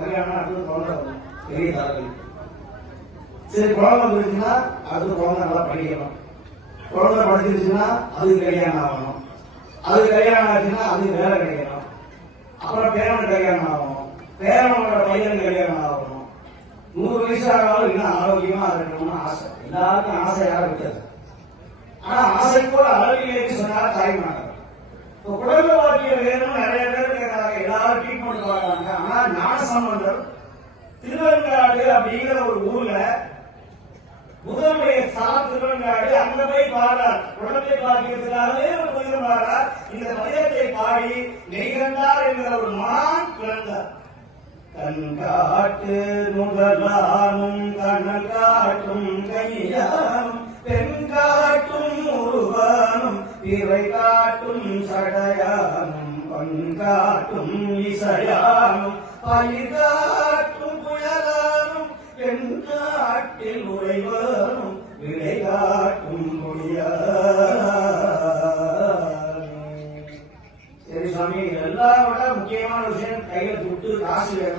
கல்யாணம் அடுத்தது குழந்தை வரும், பெரிய தலைவலி. சரி, குழந்தை வந்துருச்சுன்னா அடுத்து குழந்தை நல்லா படிக்கணும். குழந்தை படிச்சிருச்சுன்னா அதுக்கு கல்யாணம் ஆகணும். அது கல்யாணம் ஆச்சுன்னா அதுக்கு வேலை கிடைக்கணும். அப்புறம் பேரன் கல்யாணம் ஆகணும், பேரனோட பையன் கல்யாணம் ஆகணும். 100 வயசு ஆனாலும் இன்னும் ஆரோக்கியமா இருக்கணும்னு ஆசை. எல்லாருக்கும் ஆசை யாரும் இருக்காது. ஆனா ஆசைக்கோட அளவிலேயே சொன்னால தாய்மார்கள் இப்போ குழந்தை பாக்கியம் வேணும்னு நிறைய பேர் கேட்கறாங்க, எல்லாரும் ட்ரீட்மெண்ட் பார்க்கறாங்க. ஆனா ஞானசம்பந்தர் திருவெண்காடு அப்படிங்கிற ஒரு ஊர்ல புதனுடைய ஸ்தலம் திருவெண்காடு, அங்க போய் பாடுறார். குழந்தை பாக்கியத்துக்காகவே ஒரு புதினம் பாடுறார். இந்த பதியத்தை பாடி நெய்கண்டார் என்கிற ஒரு மகான் பிறந்தார். கண்காட்டு முதலானும் கண்ணல் காட்டும் கையானும் பெண் காட்டும் உருவானும் பிறை காட்டும் சடையானும் பண்காட்டும் இசையானும் பயிர் காட்டும் புயலானும் பெண் காட்டில் உழைவானும் விடை காட்டும் சரி சாமி, எல்லாரோட முக்கியமான விஷயம் கையில துட்டு காசு